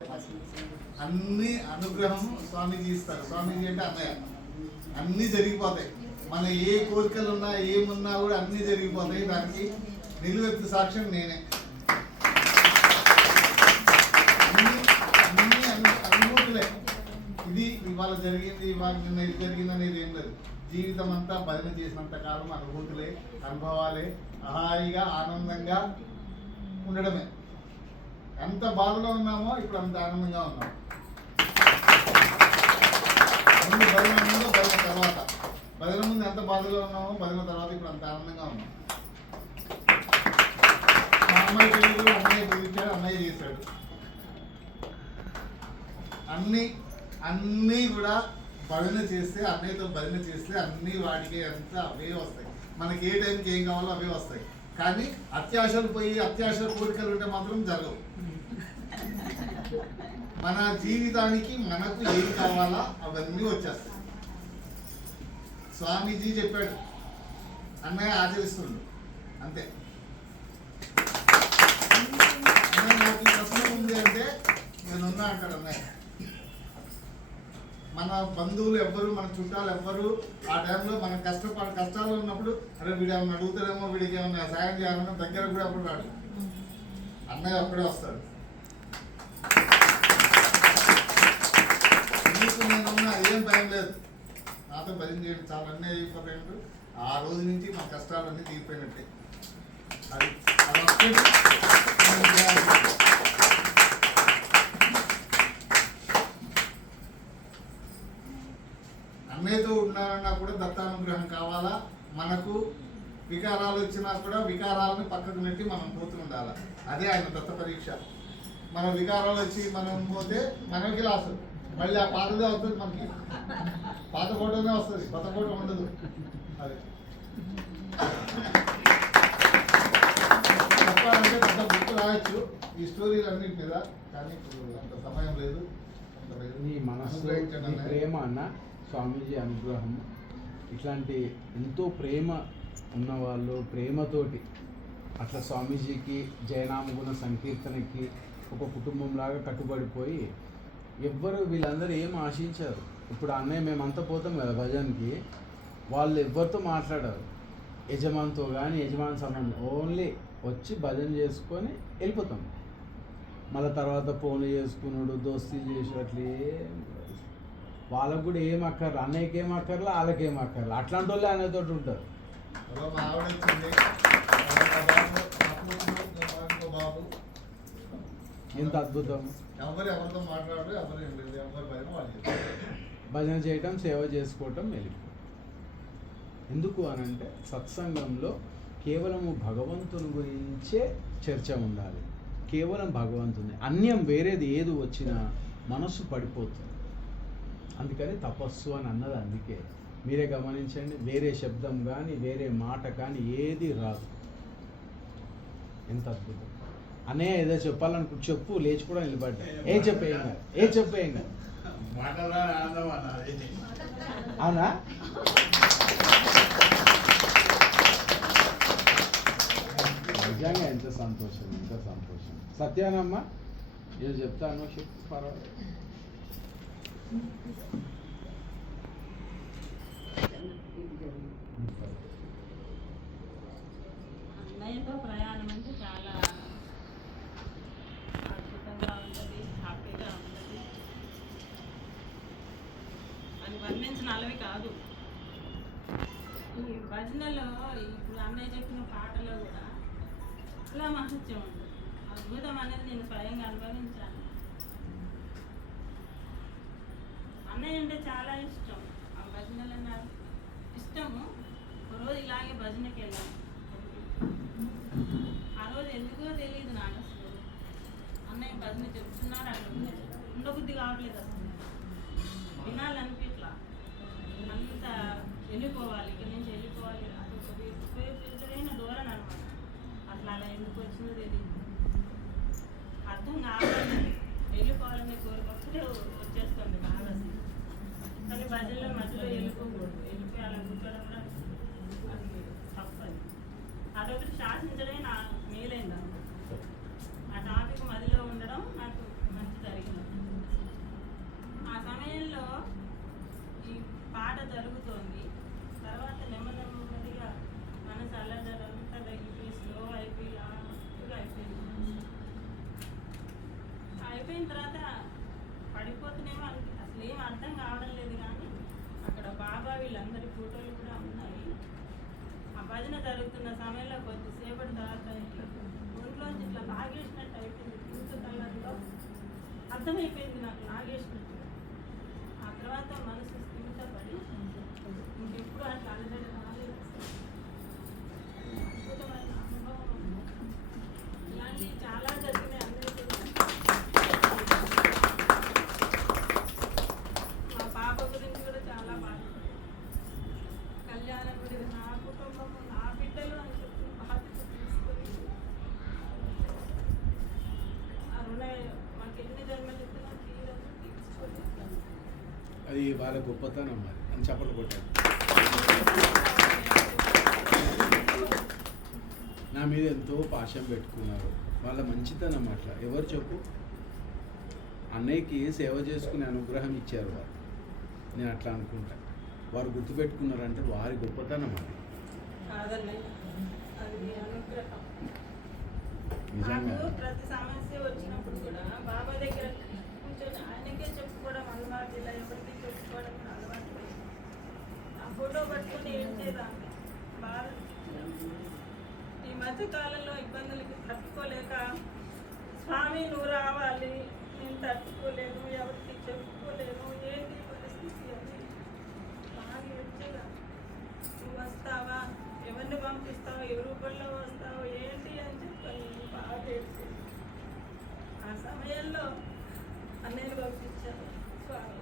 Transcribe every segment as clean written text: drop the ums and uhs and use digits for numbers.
అన్ని అనుగ్రహం స్వామీజీ ఇస్తారు. స్వామీజీ అంటే అన్నయ్య. అన్నీ జరిగిపోతాయి. మన ఏ కోరికలు ఉన్నా ఏమున్నా కూడా అన్నీ జరిగిపోతాయి. దానికి నిలువెత్తు సాక్ష్యం నేనే. అనుభూతులే. ఇది ఇవాళ జరిగింది, ఇవాళ నిన్న ఇది జరిగింది అనేది ఏం లేదు. జీవితం అంతా భజన చేసినంత కాలం అనుభూతులే, అనుభవాలే, హాయిగా ఆనందంగా ఉండడమే. ఎంత బాధలో ఉన్నామో ఇప్పుడు అంత ఆనందంగా ఉన్నాం. భజన ముందు భజన తర్వాత, భజన ముందు ఎంత బాధలో ఉన్నామో భజన తర్వాత ఇప్పుడు అంత ఆనందంగా ఉన్నాం. మా అమ్మాయి పెళ్ళిలో అన్నయ్య పిలిచాడు, అన్నయ్య చేశాడు. అన్నీ కూడా భజన చేస్తే, అన్నయ్యతో భజన చేస్తే అన్నీ వాటికి ఎంత అవే వస్తాయి. మనకి ఏ టైంకి ఏం కావాలో అవే వస్తాయి. కానీ అత్యాశలు పోయి అత్యాశ కోరికలు ఉంటే మాత్రం జరగవు. మన జీవితానికి మనకు ఏం కావాలా అవన్నీ వచ్చేస్తాయి. స్వామీజీ చెప్పాడు, అన్నయ్య ఆచరిస్తుండు అంతే. నాకు ఈ ప్రశ్న ఉంది అంటే నేనున్నా అంటాడు అన్నయ్య. మన బంధువులు ఎవ్వరు, మన చుట్టాలు ఎవ్వరు ఆ టైంలో మన కష్టాలు ఉన్నప్పుడు అరే వీడు ఏమన్నా అడుగుతాడేమో, వీడికి ఏమన్నా సాయం చేయాలన్నా దగ్గర కూడా అప్పుడు రాడు. అన్నయ్య అప్పుడే వస్తాడు. నీకు నేనున్నా ఏం భయం లేదు, నాతో భజన చేయండి చాలా, అన్నీ అయిపోతాయంటూ ఆ రోజు నుంచి మా కష్టాలన్నీ తీరిపోయినట్టే. అది అన్నయ్యతో ఉన్నారన్నా కూడా దత్తానుగ్రహం కావాలా. మనకు వికారాలు వచ్చినా కూడా వికారాలను పక్కకు నెట్టి మనం పోతూ ఉండాలి. అదే ఆయన దత్త పరీక్ష. మన వికారాలు వచ్చి మనం పోతే మనకి లాసు. మళ్ళీ ఆ పాతదే వస్తుంది, మనకి పాత ఫోటోనే వస్తుంది, కొత్త ఫోటో ఉండదు. అది చెప్పాలంటే పెద్ద బుక్ రాయొచ్చు ఈ స్టోరీలు అన్నింటి మీద, కానీ ఇప్పుడు అంత సమయం లేదు. నీ మనసు ప్రేమ అన్న స్వామీజీ అనుగ్రహం, ఇట్లాంటి ఎంతో ప్రేమ ఉన్నవాళ్ళు ప్రేమతోటి అట్లా స్వామీజీకి జయనామగుణ సంకీర్తనకి ఒక కుటుంబంలాగా కట్టుబడిపోయి ఎవ్వరు వీళ్ళందరూ ఏం ఆశించారు. ఇప్పుడు అన్నయ్య మేమంతా పోతాం కదా భజన్కి, వాళ్ళు ఎవరితో మాట్లాడారు, యజమానితో కానీ యజమాని సంబంధం, ఓన్లీ వచ్చి భజన చేసుకొని వెళ్ళిపోతాం. మళ్ళీ తర్వాత ఫోన్లు చేసుకున్నాడు, దోస్తీలు చేసేట్లే. వాళ్ళకు కూడా ఏం అక్కర్లు, అన్నయ్యకి ఏం అక్కర్లు, వాళ్ళకేం అక్కర్లు. అట్లాంటి వాళ్ళే అన్నయ్యతో ఉంటారు. ఎంత అద్భుతం. భజన చేయటం, సేవ చేసుకోవటం, వెళ్ళిపోవడం. ఎందుకు అనంటే సత్సంగంలో కేవలము భగవంతుని గురించే చర్చ ఉండాలి. కేవలం భగవంతుని, అన్యం వేరేది ఏది వచ్చినా మనస్సు పడిపోతుంది. అందుకని తపస్సు అని అన్నది. అందుకే మీరే గమనించండి, వేరే శబ్దం కానీ వేరే మాట కానీ ఏది రాదు. ఎంత అద్భుతం. అనే ఏదో చెప్పాలనుకు చెప్పు, లేచి కూడా నిలబడ్డా. ఏం చెప్పేయంగా, అవునా? నిజంగా ఎంత సంతోషం, ఎంత సంతోషం. సత్యానమ్మ ఏదో చెప్తాను, చెప్పు, పర్వాలేదు. అన్నయ్యతో ప్రయాణం అంటే చాలా అద్భుతంగా ఉంటుంది, హ్యాపీగా ఉంటుంది. అని వర్ణించినవి కాదు. ఈ భజనలో ఇప్పుడు అన్నయ్య చెప్పిన పాటలో కూడా చాలా మహత్యం ఉంటుంది. అద్భుతం అనేది నేను స్వయంగా అనుభవించాను. అన్నయ్య అంటే చాలా ఇష్టం. ఆ భజనలు నాకు ఇష్టము. ఒకరోజు ఇలాగే భజనకి వెళ్ళాను. ఆ రోజు ఎందుకో తెలియదు నాకు అసలు. అన్నయ్య భజన చెప్తున్నారు, అక్కడ ఉండబుద్ధి కావట్లేదు అసలు, వినాలనిపిట్లా. అంత వెళ్ళిపోవాలి, ఇక్కడి నుంచి వెళ్ళిపోవాలి. అది ఒక విపరీతమైన ధోరణి అనమాట. అట్లా అలా ఎందుకు వచ్చిందో తెలియదు, అర్థం కావాలి. వెళ్ళిపోవాలనే కోరికప్పుడు వచ్చేస్తుంది బాగా. కానీ భజనలో మధ్యలో వెళ్ళిపోకూడదు, వెళ్ళిపోయి అలా కూర్చోవడం కూడా అది తప్పదు. అదొకటి శాసించడమే నా మేలైంది. ఆ టాపిక్ మధ్యలో ఉండడం నాకు మంచి జరిగింది. అయిపోయిన తర్వాత పడిపోతున్నామో అసలు ఏం అర్థం కావడం లేదు. కానీ అక్కడ బాబా వీళ్ళందరి ఫోటోలు కూడా ఉన్నాయి. ఆ భజన జరుగుతున్న సమయంలో కొద్దిసేపటి తర్వాత ఇట్లా ఒంట్లోంచి ఇట్లా లాగేసినట్టు అయిపోయింది. పింక్ కలర్లో అర్థమైపోయింది నాకు లాగేసినట్టు. ఆ తర్వాత మనసు స్థిమితపడి ఇంకెప్పుడు అట్లా అలజడి రాలేదు. అద్భుతమైన అనుభవం. ఇలాంటివి చాలా జరిగినాయి అందరికీ. మా పాప గురించి కూడా చాలా బాధపడింది. కళ్యాణ గుడి నా కుటుంబము నా బిడ్డలు అని చెప్పి బాధ్యత తీసుకొని ఆ మాకు ఎన్ని జన్మలు ఇస్తున్నా తీరదు తీర్చుకోలేదు. అది వాళ్ళ గొప్పతనం మరి అని చెప్పలు కొట్టారు. నా మీద ఎంతో పాశం పెట్టుకున్నారు. వాళ్ళ మంచితనం అట్లా ఎవరు చెప్పు. అన్నయ్యకి సేవ చేసుకునే అనుగ్రహం ఇచ్చారు వారు. నేను అట్లా అనుకుంటా. వారు గుర్తుపెట్టుకున్నారంటే వారి గొప్పతనం అది. అది అనుగ్రహం. నిజంగా నాకు ప్రతి సమస్య వచ్చినప్పుడు కూడా బాబా దగ్గర కూర్చొని ఆయనకే చెప్పుకోవడం అలవాటు. ఇలా ఎవరికి చెప్పుకోవడం కూడా అలవాటు. ఆ ఫోటో పట్టుకుని ఏంటేదాన్ని బాగా. ఈ మధ్య కాలంలో ఇబ్బందులకి తట్టుకోలేక స్వామి నువ్వు రావాలి, నేను తట్టుకోలేను, ఎవరికి చెప్పుకోలేను, ఏంటి పరిస్థితి అని బాగా ఏడ్చేదాన్ని. నువ్వు వస్తావా, ఎవరిని పంపిస్తావు, ఏ రూపంలో వస్తావు, ఏంటి అని చెప్పని బాగా ఏడ్చేది. ఆ సమయంలో అన్నయ్యను పంపించాను స్వామి.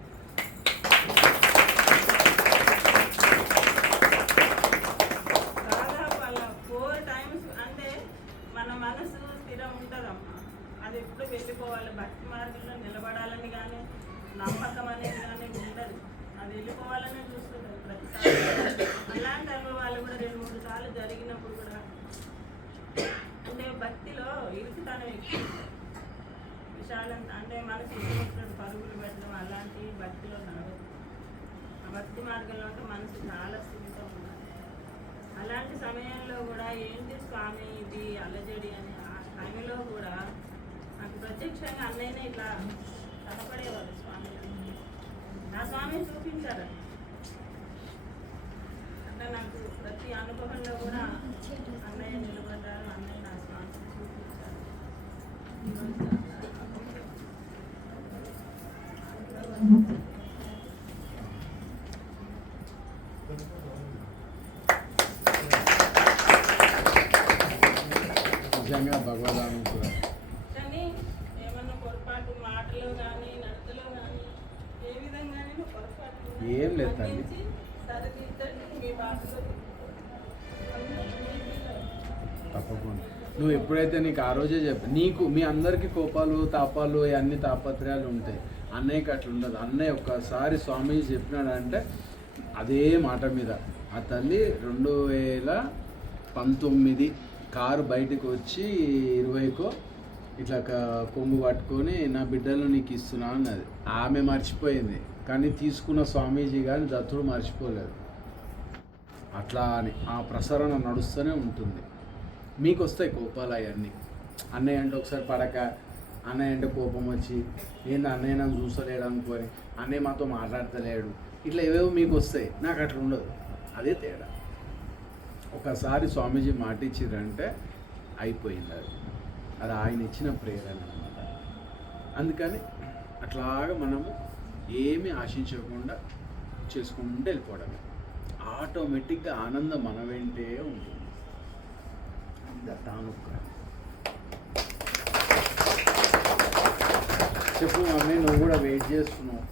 దాదాపు అలా 4 times. అంటే మన మనసు స్థిరం ఉంటుందమ్మా. అది ఎప్పుడు వెళ్ళిపోవాలి. భక్తి మార్గంలో నిలబడాలని కానీ నమ్మకం అనేది కానీ ఉండదు. అది వెళ్ళిపోవాలని చూస్తుంది ప్రతిసారి. అలాంటి అనుభవాలు కూడా 2-3 సార్లు జరిగినప్పుడు కూడా అంటే భక్తిలో ఇరుకుతనం ఎక్కువ. విశాలంత అంటే మనసు ఇచ్చినప్పుడు పరుగులు పెట్టడం అలాంటి భక్తిలో నడవదు. ఆ భక్తి మార్గంలో అంటే మనసు చాలా స్థితితో ఉండాలి. అలాంటి సమయంలో కూడా ఏంటి స్వామి ఇది అలజడి అని ఆ టైంలో కూడా నాకు ప్రత్యక్షంగా అన్నయ్యనే ఇట్లా కనపడేవారు స్వామి. నా స్వామిని చూపించారు. అంటే నాకు ప్రతి అనుభవంలో కూడా అన్నయ్య నిలబడ్డారు. అన్నయ్య నా స్వామిని చూపించారు. నిజంగా భగవదానుగ్రహం. కానీ ఏమన్నా పొరపాటు మాటలో కానీ నడతలో కానీ ఏ విధంగా పొరపాటు ఏం లేదు తల్లి. సరిదిద్దండి మీ బాటలో. తప్పకుండా నువ్వు ఎప్పుడైతే నీకు ఆ రోజే చెప్పి నీకు మీ అందరికీ కోపాలు తాపాలు అన్ని తాపత్రయాలు ఉంటాయి. అన్నయ్యకి అట్లా ఉండదు. అన్నయ్య ఒక్కసారి స్వామీజీ చెప్పినాడంటే అదే మాట మీద ఆ తల్లి 2019 కారు బయటకు వచ్చి 20కో ఇట్లా కొంగు పట్టుకొని నా బిడ్డలు నీకు ఇస్తున్నా అన్నది. ఆమె మర్చిపోయింది కానీ తీసుకున్న స్వామీజీ కానీ దత్తుడు మర్చిపోలేదు. అట్లా అని ఆ ప్రసరణ నడుస్తూనే ఉంటుంది. మీకు వస్తాయి కోపాలు అవన్నీ. అన్నయ్య అంటే ఒకసారి పడక, అన్నయ్య అంటే కోపం వచ్చి ఏంది అన్నయ్య నన్ను చూసలేడు అనుకొని అన్నయ్య మాతో మాట్లాడతలేడు, ఇట్లా ఏవేవో మీకు వస్తాయి. నాకు అట్లా ఉండదు. అదే తేడా. ఒకసారి స్వామీజీ మాట ఇచ్చిరంటే అయిపోయింది. అది ఆయన ఇచ్చిన ప్రేరణ అన్నమాట. అందుకని అట్లాగా మనము ఏమీ ఆశించకుండా చేసుకుంటూ వెళ్ళిపోవడమే. ఆటోమేటిక్గా ఆనందం మన వెంటే ఉంటుంది. దత్తానుగ్రహం. చెప్పు మమ్మీ, నువ్వు కూడా వెయిట్ చేస్తున్నావు.